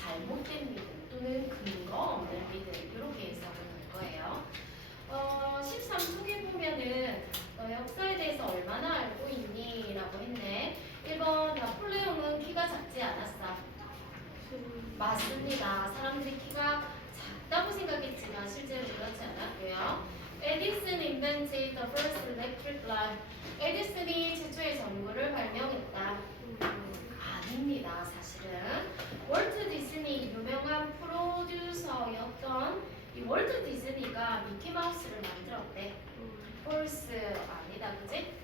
잘못된 믿음 또는 근거 없는 믿음 이렇게 해석을 할 거예요. 어, 13쪽에 보면은 너 역사에 대해서 얼마나 알고 있니? 라고 했네. 1번 나폴레옹은 키가 작지 않았어. 맞습니다. 사람들이 키가 작다고 생각했지만 실제로 그렇지 않았고요. 에디슨 invented the first electric light. 에디슨이 최초의 전구를 발명했다. 아닙니다, 사실은. 월트 디즈니 유명한 프로듀서였던 이 월트 디즈니가 미키마우스를 만들었대. 폴스 아니다, 그지?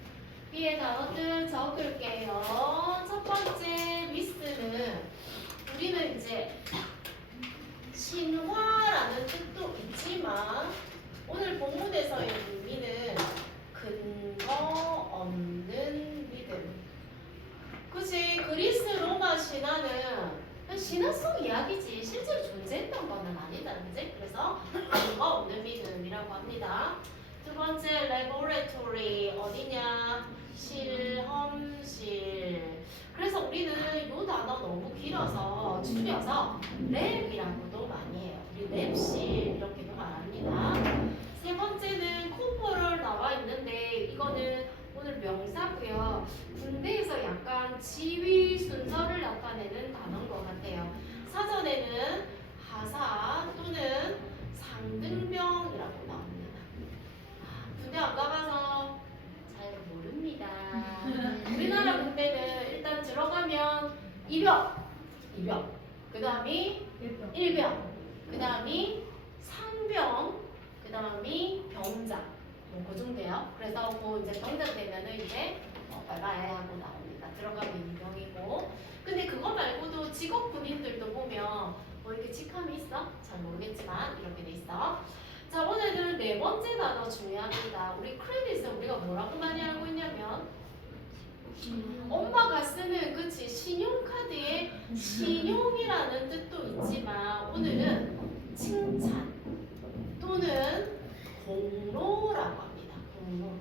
위에 단어들 적을게요. 첫 번째 미스는 우리는 이제 신화라는 뜻도 있지만 오늘 본문에서의 의미는 근거 없는 믿음. 그치 그리스 로마 신화는 그냥 신화 속 이야기지 실제로 존재했던 거는 아니다 그지? 그래서 근거 없는 믿음이라고 합니다. 두 번째 레보레토리 어디냐? 실험실. 그래서 우리는 이 단어 너무 길어서 줄여서 랩이라고도 많이 해요. 우리 랩실 이렇게도 말합니다. 세 번째는 코포럴 나와 있는데 이거는 오늘 명사고요. 군대에서 약간 지휘 순서를 나타내는 단어인 것 같아요. 사전에는 하사 또는 상등병이라고 나옵니다. 군대 안 가봐서 잘 모릅니다. 우리나라 군대는 일단 들어가면 이병, 이병, 그 다음이 일병, 그 다음이 상병, 그 다음이 병장, 뭐그 정도요. 그래서 그 이제 병장 되면은 이제 어, 바이바이 하고 나옵니다. 들어가면 이병이고. 근데 그거 말고도 직업 군인들도 보면 뭐 이렇게 직함이 있어? 잘 모르겠지만 이렇게 돼 있어. 자 오늘은 네 번째 단어 중요합니다. 우리 크레딧은 우리가 뭐라고 많이 알고 있냐면 엄마가 쓰는 그치 신용카드에 신용이라는 뜻도 있지만 오늘은 칭찬 또는 공로라고 합니다. 공로.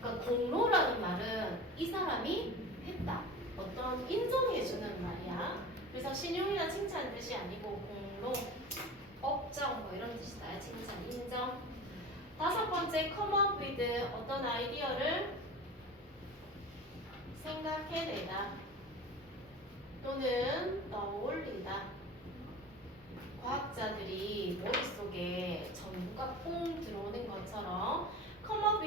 그러니까 공로라는 말은 이 사람이 했다. 어떤 인정해주는 말이야. 그래서 신용이나 칭찬 뜻이 아니고 공로, 업적 뭐 이런 뜻이다. 칭찬, 인정. 다섯 번째 come up with 어떤 아이디어를 생각해내다 또는 떠올리다 과학자들이 머릿속에 전부가 퐁 들어오는 것처럼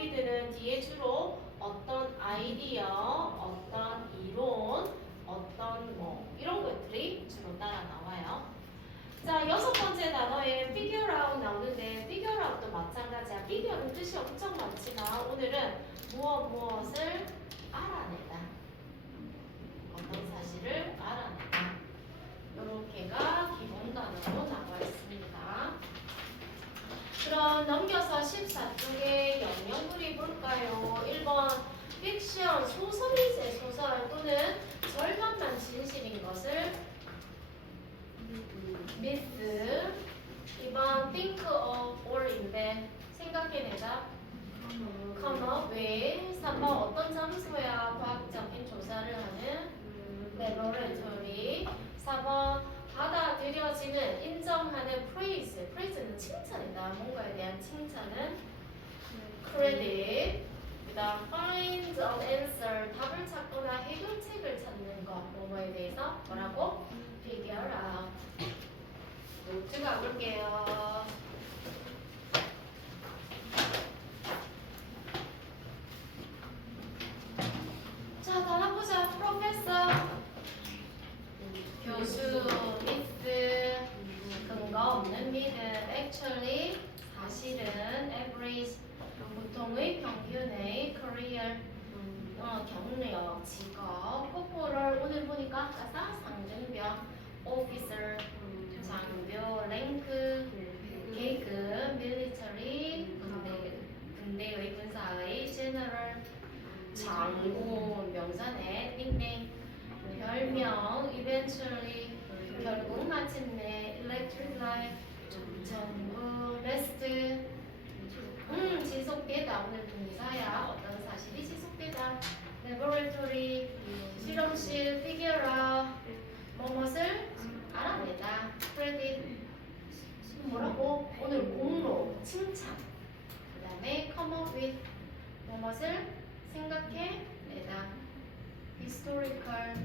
with는 뒤에 주로 어떤 아이디어, 어떤 이론, 어떤 뭐 이런 것들이 주로 따라 나와요. 자 여섯 번째 단어에 figure out 나오는데 figure out도 마찬가지야. figure는 뜻이 엄청 많지만 오늘은 무엇 무엇을 알아내다. 어떤 사실을 알아내다. 이렇게가 기본 단어로 나와 있습니다. 그럼 넘겨서 14쪽에 영역물이 볼까요? 1번 픽션, 소설이제 소설 또는 절반만 진실인 것을 미스. 2번 think of or인데 생각해내다. come up with. 3번 어떤 장소야? 과학적인 조사를 하는 laboratory 4번 받아들여지는 인정하는 praise. praise는 칭찬이다. 뭔가에 대한 칭찬은 credit. 그 다음 find an answer. 답을 찾거나 해결책을 찾는 것. 뭐뭐에 대해서 뭐라고 figure out 노트 가볼게요. 자 다음 보자. 프로페 예수 is 근거 없는 믿음 actually 사실은 average 보통의 평균의 career 어, 경력 직업 corporal 오늘 보니까 가사 상징병 officer 장교 랭크 계급 military 군대 군대의 군사의 general 장고 명사네 닉네임. 별명, eventually, 결국 마침내, electric light, 전부, rest, 음, 지속되다. 오늘 동사야. 어떤 사실이 지속되다. laboratory, 실험실, figure 무엇을 알아내다. credit, 뭐라고? 오늘 공로, 칭찬. 그 다음에 come up with, 무엇을 생각해 내다. Historical,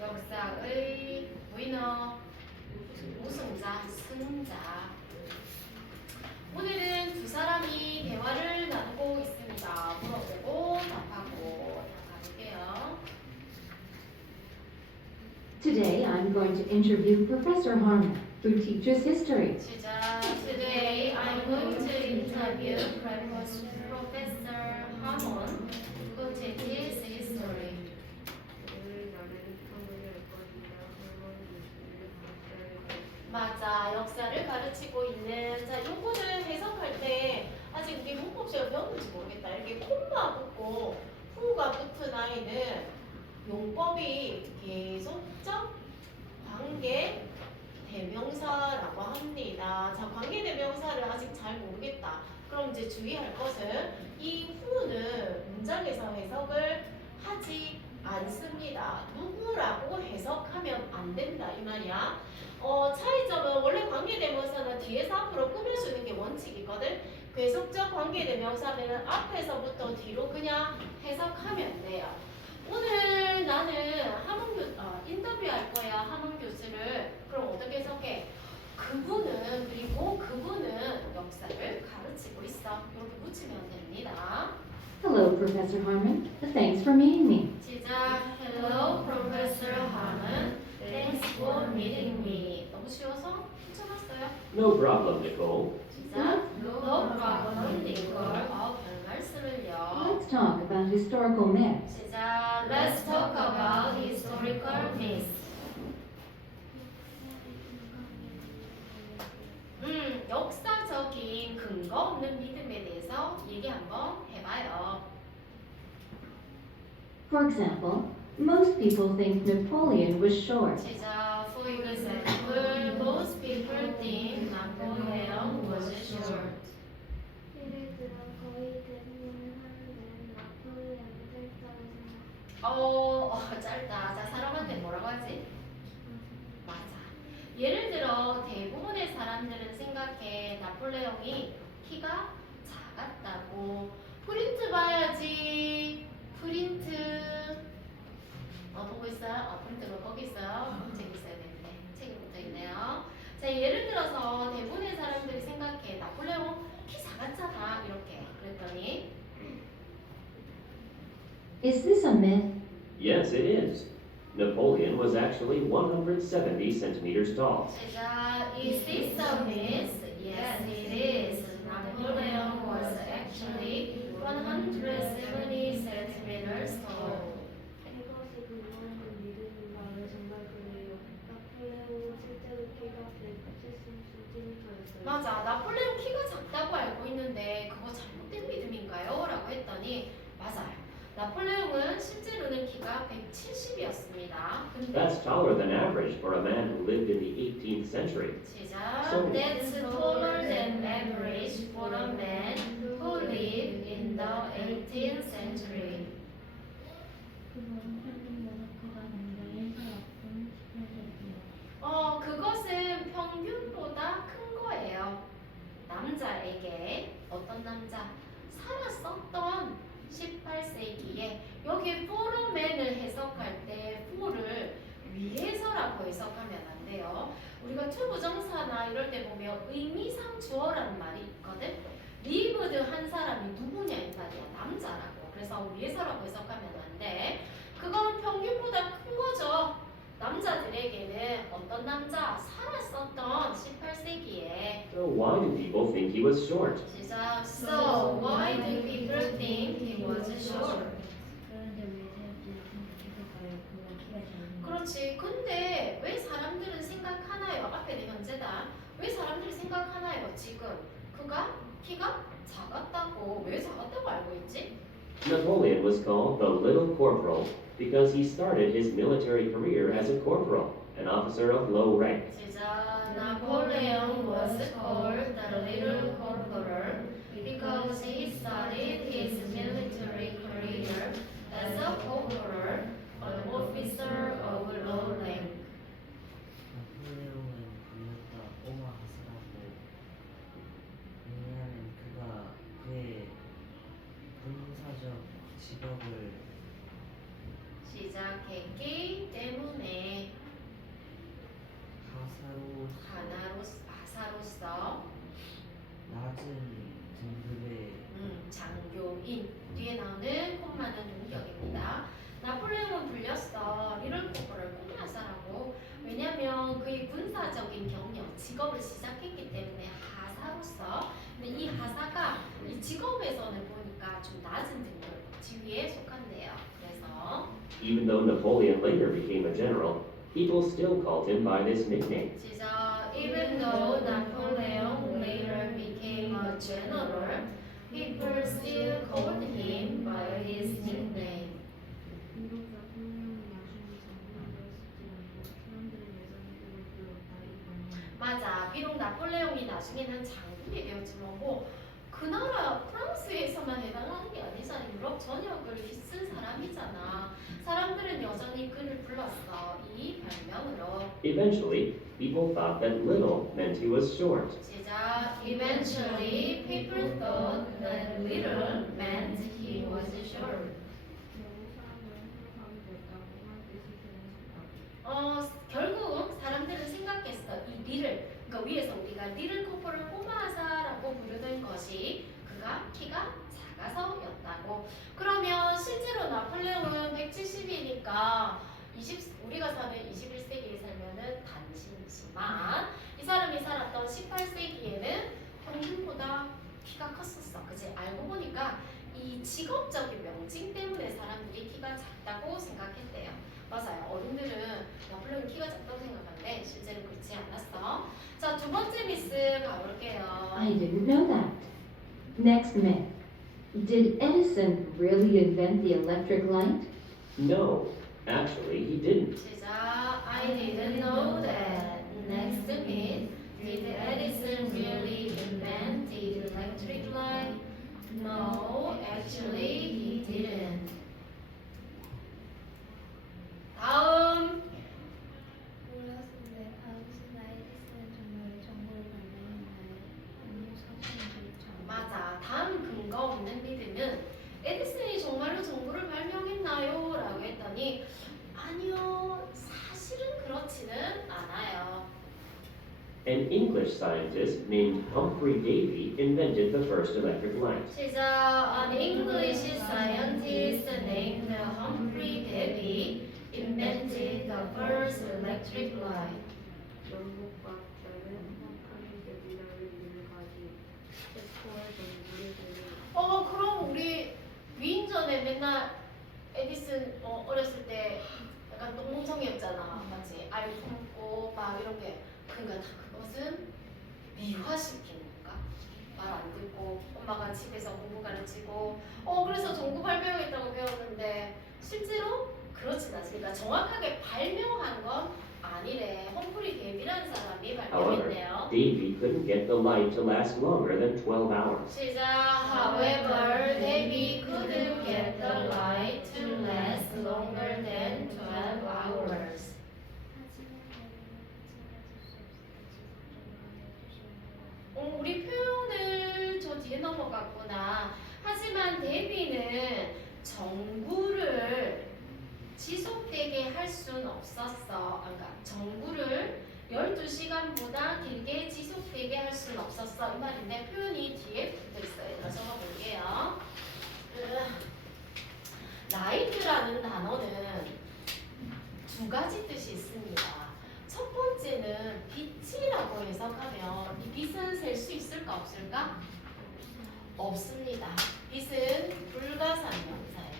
역사의 winner, 우승자, 승자. 오늘은 두 사람이 대화를 나누고 있습니다. 물어보고 답하고 가볼게요. Today I'm going to interview Professor Harmon, who teaches history. 시작. Today I'm going to interview Professor Hammond, who teaches 맞아. 역사를 가르치고 있는 자, 요거는 해석할 때 아직 우리 문법 시간 배웠는지 모르겠다. 이렇게 콤마 붙고 후가 붙은 아이는 용법이 계속적 관계 대명사라고 합니다. 자, 관계 대명사를 아직 잘 모르겠다. 그럼 이제 주의할 것은 이 후는 문장에서 해석을 하지 않습니다. 누구라고 해석하면 안 된다 이 말이야. 어, 차이점은 원래 관계대명사는 뒤에서 앞으로 꾸며주는 게 원칙이거든. 계속적 관계대명사는 앞에서부터 뒤로 그냥 해석하면 돼요. 오늘 나는 하문 교 어, 인터뷰할 거야 하문 교수를. 그럼 어떻게 해석해? 그분은 그리고 그분은 역사를 가르치고 있어. 이렇게 붙이면 됩니다. Hello, Professor Harmon. Thanks for meeting me. 시작. Hello, Professor Harmon. Thanks for meeting 쉬워서 붙여봤어요. No problem, Nicole. 시작. No problem, nicole. 어, 별 말씀을요. Let's talk about historical myths. 시작. Let's talk about historical myths. 음, 역사적인 근거 없는 믿음에 대해서 얘기 한번 해봐요. For example, most people think Napoleon was short. short. 예를 들어 거의 대부분 사람들은? 맞아. 예를 들어 대부분의 사람들은 생각해 나폴레옹이 키가 작았다고. 프린트 봐야지. 프린트. 어, 보고 있어요? 어, 프린트가 거기 있어요. 책 있어야 되는데. 책이 붙어 있네요. 자, 예를 들어서 대부분의 사람들이 생각해 나폴레옹 키 작았잖아. 이렇게. 그랬더니 Is this a myth? Yes, it is. Napoleon was actually 170 centimeters tall. 시작. Is this a myth? Yes, it is. Napoleon was actually 170 centimeters tall. 이것이 근거 없는 믿음인가요? 정말 그래요. 나폴레옹은 실제로 키가 170cm였어요. 맞아. 나폴레옹 키가 작다고 알고 있는데 그거 잘못된 믿음인가요? 라고 했더니 맞아요. 나폴레옹은 키가 170이었습니다. 근데 That's taller than average for a man who lived in the 18th century. 시작. So- That's taller than average for a man who lived in the 18th century. 어, 그것은 평균보다 큰 거예요. 남자에게 어떤 남자 살았었던 18세기에 여기 포로맨을 해석할 때 포를 위해서라고 해석하면 안 돼요. 우리가 투부정사나 이럴 때 보면 의미상 주어라는 말이 있거든. 리브드 한 사람이 누구냐 이 말이야 남자라고. 그래서 위해서라고 해석하면 안 돼. 그건 평균보다 큰 거죠. 남자들에게는 어떤 남자 살았었던 18세기에 So why do people think he was short? 시작. So why do people think he was short? 그렇지. 근데 왜 사람들은 생각하나요? 앞에는 현재다. 왜 사람들이 생각하나요? 지금 그가 키가 작았다고 왜 작았다고 알고 있지? Napoleon was called the Little Corporal because he started his military career as a corporal, an officer of low rank. 제자 Napoleon was called the little corporal because he started his military career as a corporal, an Officer of low rank. 나폴레옹은 불렸다 꼬마 하스라고 왜냐하면 그가 그의 군사적 직업을 시작했기 때문에 하사로 하나로 하사로서 낮은 등급의 음, 장교인 뒤에 나오는 콤마는 동격입니다. 나폴레옹은 불렸어 리를 코퍼를 꿈나사라고 왜냐면 그의 군사적인 경력 직업을 시작했기 때문에 하사로서 근데 이 하사가 이 직업에서는 보니까 좀 낮은 등급 지위에 속한대요. 그래서 Even though Napoleon later became a general, people still called him by this nickname. 지자 even though Napoleon later became a general, people still called him by his nickname. 비록 나폴레옹이 나중에 장군이 되었을지라도 사람들은 여전히 그를 불렀다 이거는 맞아. 비록 나폴레옹이 나중에는 장군이 되었지만 뭐그 나라 프랑스에서만 해당하는 게 아니잖아. 유럽 전역을 휩쓴 사람이잖아. 사람들은 여전히 그를 불렀어. 이 별명으로. Eventually, people thought that little meant he was short. 시작. Eventually, people thought that little meant he was short. 어, 결국 사람들은 생각했어. 이 리를, 그러니까 위에서 우리가 리를 코퍼를 꼬마사라고 부르는 것이 그가 키가 작아서였다고. 그러면 실제로 나폴레옹은 170이니까 20, 우리가 사는 21세기에 살면은 단신이지만 이 사람이 살았던 18세기에는 평균보다 키가 컸었어. 그지? 알고 보니까 이 직업적인 명칭 때문에 사람들이 키가 작다고 생각했대요. 맞아요. 어른들은 나폴레옹 키가 작다고 생각하는데 실제로 그렇지 않았어. 자, 두 번째 미스 가볼게요. I didn't know that. Next myth. Did Edison really invent the electric light? No, actually, he didn't. 시작. I didn't know that. Next myth. Did Edison really invent the electric light? No, actually he didn't. 다음. 몰랐는데 당신 아이디스는 정말 정보를 발명했나요? 아니요 사실은 그렇지 않아요 맞아. 다음 근거 없는 믿음은 에디슨이 정말로 정보를 발명했나요? 라고 했더니 아니요. 사실은 그렇지는 않아요. An English scientist named Humphrey Davy invented the first electric light. 시작. An English scientist named Humphrey Davy invented the first electric light. 영국과 이루까지 스코어 전부를 되는 어, 그럼 우리 위인전에 맨날 에디슨 어, 어렸을 때 약간 똥멍청이었잖아. 맞지? 알 품고 막 이런 게. 그러니까 다 그것은 미화시킨 건가? 말 안 듣고 엄마가 집에서 공부 가르치고 어 그래서 전구 발명했다고 배웠는데 실제로 그렇진 않습니까? 정확하게 발명한 건 아니래. 험프리 데비라는 사람이 발명했네요. Davy couldn't get the light to last longer than 12 hours. 시작. However, Davy couldn't get the light to last longer than 12 hours. 어, 우리 표현을 저 뒤에 넘어갔구나. 하지만 지속되게 할 순 없었어. 그러니까 전구를 12시간보다 길게 지속되게 할순 없었어. 이 말인데 표현이 뒤에 붙어 있어요. 얘들아 적어볼게요. 으, 라이트라는 단어는 두 가지 뜻이 있습니다. 첫 번째는 빛이라고 해석하면 이 빛은 셀 수 있을까 없을까? 없습니다. 빛은 불가사의명사예요.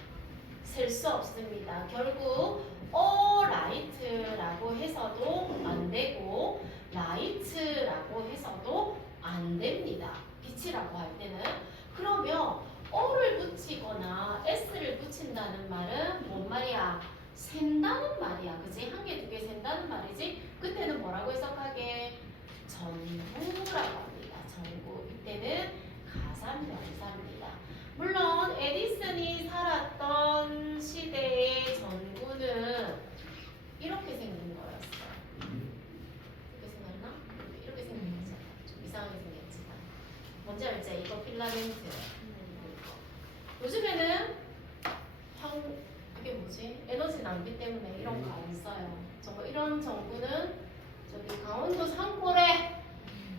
셀 수 없습니다. 결국 어 라이트라고 해서도 안 되고 라이트라고 해서도 안 됩니다. 빛이라고 할 때는 그러면 어를 붙이거나 s를 붙인다는 말은 뭔 말이야? 샌다는 말이야. 그지? 한 개, 두 개 샌다는 말이지? 그때는 뭐라고 해석하게? 전구라고 합니다. 전구. 이때는 가산 명사입니다. 물론 에디슨이 살았던 시대의 전구는 이렇게 생긴 거였어. 이렇게 생겼나? 이렇게, 생긴 거잖아. 좀 이상하게 생겼지만. 뭔지 알지? 이거 필라멘트. 요즘에는 황 그게 뭐지? 에너지 낭비 때문에 이런 거 안 써요. 저거 이런 전구는 저기 강원도 산골에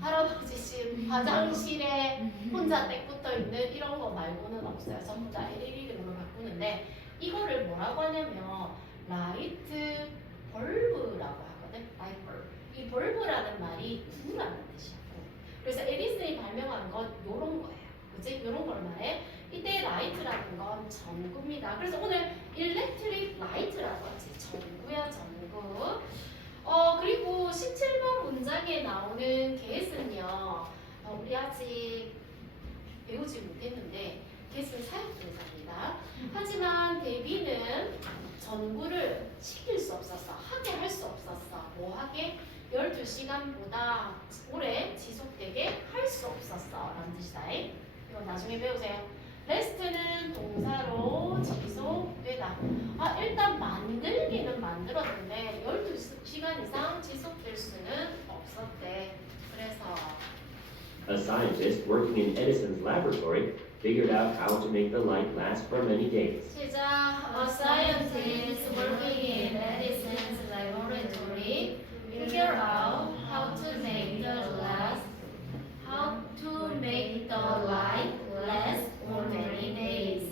할아버지 집 화장실에 혼자 땡 붙어 있는 이런 거 말고는 없어요. 전부 다 LED로 바꾸는데 이거를 뭐라고 하냐면 라이트 벌브라고 하거든. 라이트 벌브. 이 벌브라는 말이 구라는 뜻이고. 그래서 에디슨이 발명한 건 요런 거예요. 그지? 요런 걸 말해. 이때 라이트라는 건 전구입니다. 그래서 오늘 일렉트릭 라이트라고 하지. 전구야, 전구. 어, 그리고 17번 문장에 나오는 get은요. 어, 우리 아직 배우지 못했는데 get은 사역동사입니다. 하지만 대비는 전구를 시킬 수 없었어. 하게 할 수 없었어. 뭐 하게? 12시간보다 오래 지속되게 할 수 없었어. 라는 뜻이다. 이거 나중에 배우세요. 레스트는 동사로 지속되다. 아, 일단 만들기는 만들었는데 12시간 이상 지속될 수는 없었대. 그래서 A scientist working in Edison's laboratory figured out how to make the light last for many days. 시작. A scientist working in Edison's laboratory figure out how to make the last how to make the light last for many days.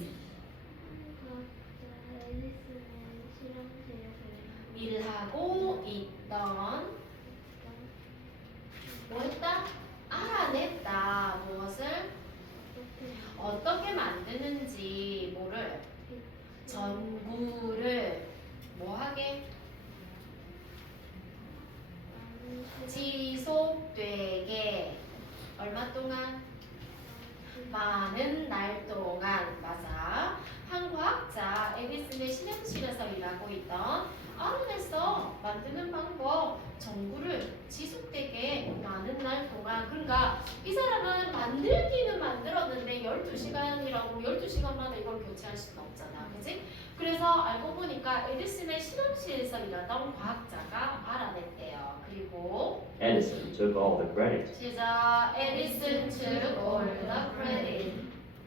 일하고 있던 뭐 했다? 알아냈다. 무엇을? 어떻게 만드는지 뭐를 전구를 뭐하게 지속되게 얼마 동안 많은 날 동안 맞아. 한 과학자 에디슨의 실험실에서 일하고 있던 알아냈어 만드는 방법 전구를 지속되게 많은 날 동안 그러니까 이 사람은 만들기는 만들었는데 12시간이라고 12시간마다 이걸 교체할 수는 없잖아. 그지? 그래서 알고 보니까 에디슨의 실험실에서 일하던 과학자가 알아냈대요 그리고 Edison took all the credit. 시작 에디슨 took all the credit 에디슨이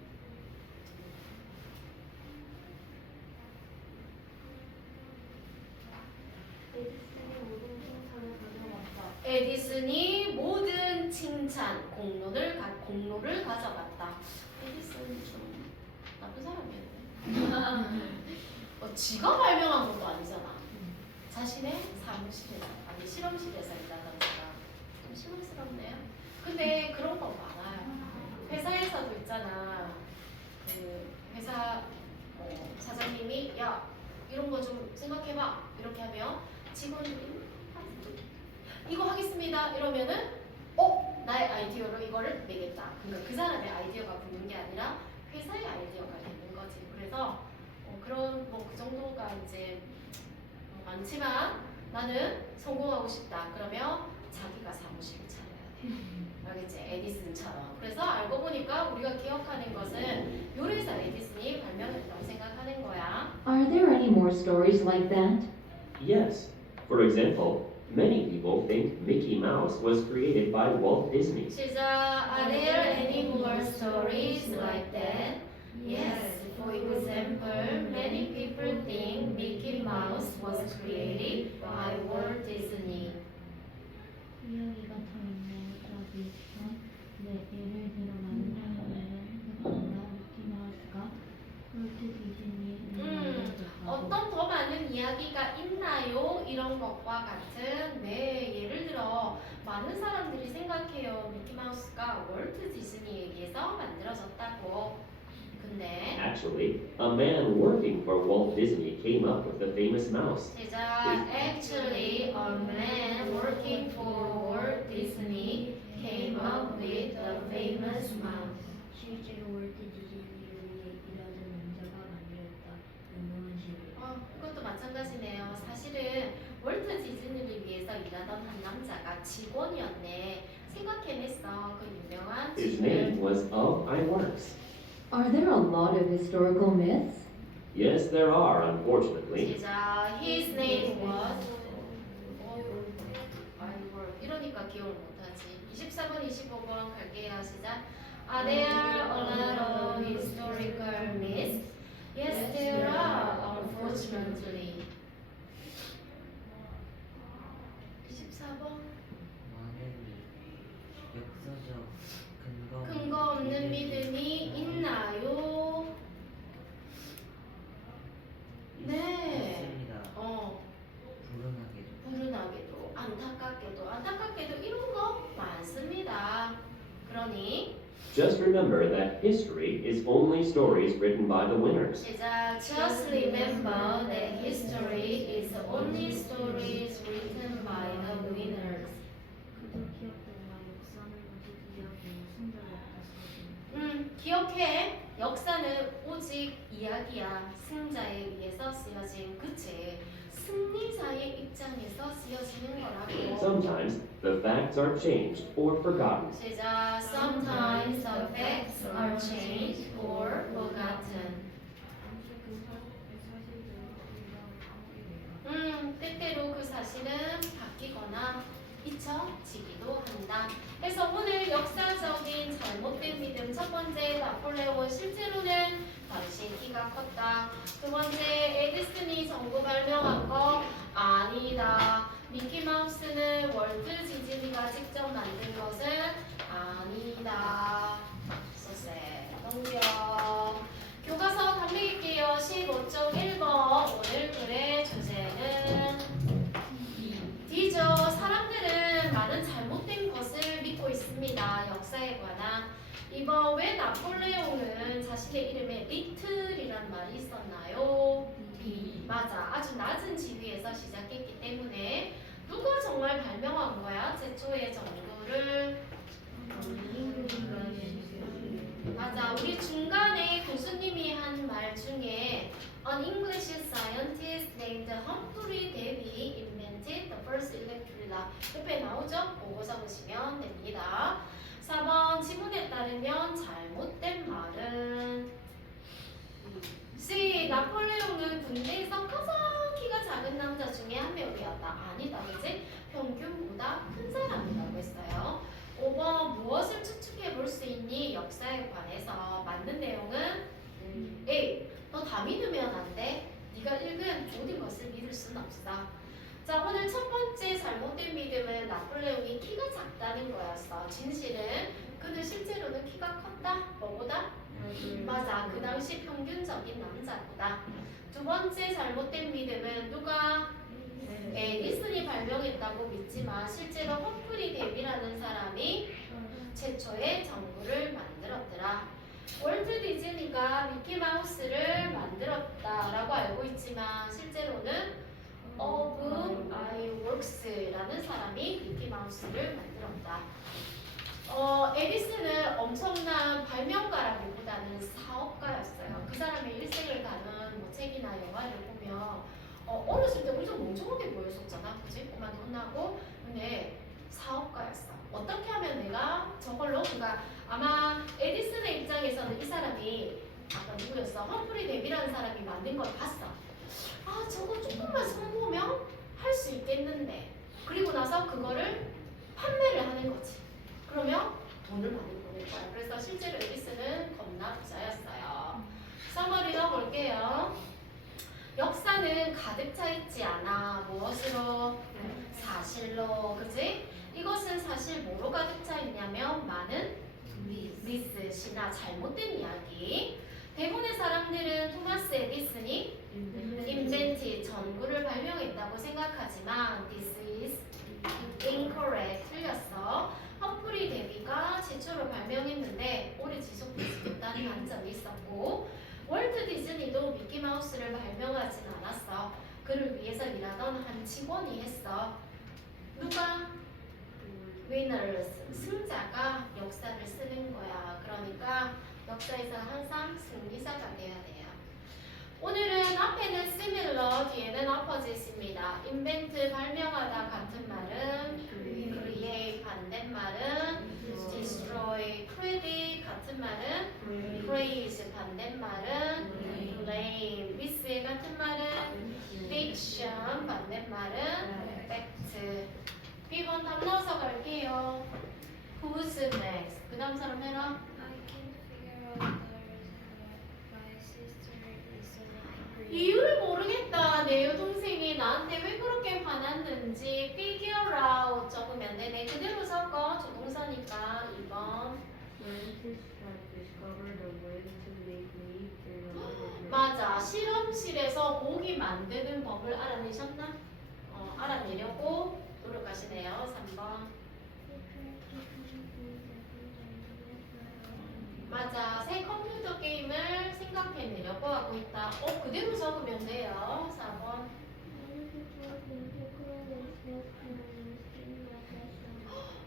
모든 칭찬을 가져왔다. 에디슨이 모든 칭찬 공로를 가, 공로를 가져갔다. 에디슨이 좀 나쁜 사람이었네. 어, 지가 발명한 것도 아니잖아. 자신의 사무실에서 아니 실험실에서 사람 좀 실망스럽네요. 근데 그런 거 많아요. 회사에서도 있잖아. 그 회사 어, 사장님이 야 이런 거 좀 생각해봐 이렇게 하면 직원들이 이거 하겠습니다 이러면은 어 나의 아이디어로 이거를 내겠다. 그러니까 그 사람의 아이디어가 붙는 게 아니라 회사의 아이디어가 되는 거지. 그래서 어, 그런 뭐 그 정도가 이제 어, 많지만 나는 성공하고 싶다. 그러면 자기가 사무실을 차려야 돼. 알겠지? 에디슨처럼. 그래서 알고 보니까 우리가 기억하는 것은 요리사 에디슨이 발명했다고 생각하는 거야. Are there any more stories like that? Yes. For example, many people think Mickey Mouse was created by Walt Disney. 시작. Are there any more stories like that? Yes. For example, many people think Mickey Mouse was created by Walt Disney. 이야기가 더 있네. 답이 있어. 네, 예를 들어 미키마우스가 롤트 디즈니의 음, 어떤 더 많은 이야기가 있나요? 이런 것과 같은 네 예를 들어 많은 사람들이 생각해요 미키마우스가 월트 디즈니에 의해서 만들어졌다고 근데 Actually, a man working for Walt Disney came up with the famous mouse. 시작. Actually, a man working for Walt Disney came up with the famous mouse. 실제로 월트 디즈니를 위해 일하던 남자가 만들었다. 유명한 시를. 어, 이것도 마찬가지네요. 사실은 월트 디즈니를 위해서 일하던 한 남자가 직원이었네. 생각해냈어. 그 유명한 His 직원. name was Of Iwerks. Are there a lot of historical myths? Yes, there are, unfortunately. 시작. His name was. 아이고, 이러니까 기억을 못하지. 24번, 25번 갈게요. 시작. Are there a lot of historical myths? Yes, there are, unfortunately. 24번. 많은 역사적 Just remember that history is only stories written by the winners. 시작. Just remember that history is only stories written by the winners. 그들 기억들과 역사는 오직 이야기요 승자가 없다. 음, 기억해. 역사는 오직 이야기야. 승자에 의해서 쓰여진 그치. 승리자의 입장에서 쓰여지는 거라고. Sometimes the facts are changed or forgotten. 시작. Sometimes the facts are changed or forgotten. 음, 때때로 그 사실은 바뀌거나 잊혀지기도 한다. 그래서 오늘 역사적인 잘못된 믿음 첫 번째 나폴레옹 실제로는 당시 키가 컸다. 두 번째 에디슨이 전구 발명한 거 아니다. 미키마우스는 월트 디즈니가 직접 만든 것은 아니다. 쏘세 넘겨. 교과서 달리기게요 15.1 이번 왜 나폴레옹은 자신의 이름에 리틀이란 말이 있었나요? B. 맞아. 아주 낮은 지위에서 시작했기 때문에 누가 정말 발명한 거야? 최초의 정도를 맞아. 우리 중간에 교수님이 한 말 중에 An English scientist named Humphrey Davy invented the first electric lamp. 옆에 나오죠? 보고 적으시면 됩니다. 4번 지문에 따르면 잘못된 말은 C. 나폴레옹은 군대에서 가장 키가 작은 남자 중에 한 명이었다. 아니다. 그지? 평균보다 큰 사람이라고 했어요. 5번 무엇을 추측해 볼 수 있니? 역사에 관해서 맞는 내용은 A. 너 다 믿으면 안 돼. 네가 읽은 모든 것을 믿을 수는 없어. 자 오늘 첫 번째 잘못된 믿음은 나폴레옹이 키가 작다는 거였어. 진실은 그는 실제로는 키가 컸다. 뭐보다? 맞아. 그 당시 평균적인 남자보다. 두 번째 잘못된 믿음은 누가 에디슨이 발명했다고 믿지만 실제로 험프리 데비라는 사람이 최초의 전구를 만들었더라. 월트 디즈니가 미키마우스를 만들었다라고 알고 있지만 실제로는 어브 아이웍스라는 사람이 미키마우스를 만들었다. 어, 에디슨은 엄청난 발명가라기보다는 사업가였어요. 그 사람의 일생을 다룬 뭐 책이나 영화를 보면 어, 어렸을 때 엄청 멍청하게 보였었잖아. 그지? 엄마한테 혼나고. 근데 사업가였어. 어떻게 하면 내가 저걸로, 그러니까 아마 에디슨의 입장에서는 이 사람이 아까 누구였어? 험프리 데비라는 사람이 만든 걸 봤어. 아, 저거 조금만 손보면 할 수 있겠는데. 그리고 나서 그거를 판매를 하는 거지. 그러면 돈을 많이 버는 거야. 그래서 실제로 에디슨은 겁나 부자였어요. 서머리 넣어볼게요. 역사는 가득 차 있지 않아. 무엇으로? 사실로. 그지? 이것은 사실 뭐로 가득 차 있냐면 많은 미스, 시나 잘못된 이야기. 대부분의 사람들은 토마스 에디슨이 인벤티 전구를 발명했다고 생각하지만 this is incorrect 틀렸어. 험프리 데비가 최초로 발명했는데 오래 지속되지 못한 단점이 있었고 월트 디즈니도 미키 마우스를 발명하진 않았어. 그를 위해서 일하던 한 직원이 했어. 누가? 위너스, 승자가 역사를 쓰는 거야. 그러니까 역사에서 항상 승리자가 돼야 돼요. 오늘은 앞에는 similar, 뒤에는 opposite입니다. invent, 발명하다 같은 말은 create, 반대말은 destroy, credit 같은 말은 praise, 반대말은 blame, miss 같은 말은 fiction, 반대말은 fact. B번 답 넣어서 갈게요. Who's next? 그 다음 사람 해라. I can't figure out 이유를 모르겠다. 내 여동생이 나한테 왜 그렇게 화났는지 out 적으면 돼. 내 그대로 섞어. 조동사니까 2번. 맞아. 실험실에서 고기 만드는 법을 알아내셨나? 어, 알아내려고 노력하시네요. 3번. 맞아. 새 컴퓨터 게임을 생각해내려고 하고 있다. 어, 그대로 적으면 돼요. 4번.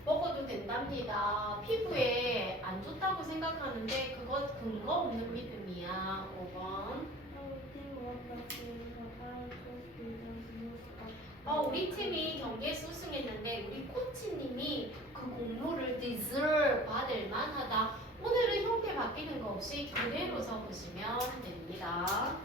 먹어도 된답니다. 피부에 안 좋다고 생각하는데 그거 근거 없는 믿음이야. 5번. 어, 우리 팀이 경기에서 우승했는데 우리 코치님이 그 공로를 deserve 받을 만하다. 오늘은 형태 바뀌는 거 없이 그대로 써보시면 됩니다.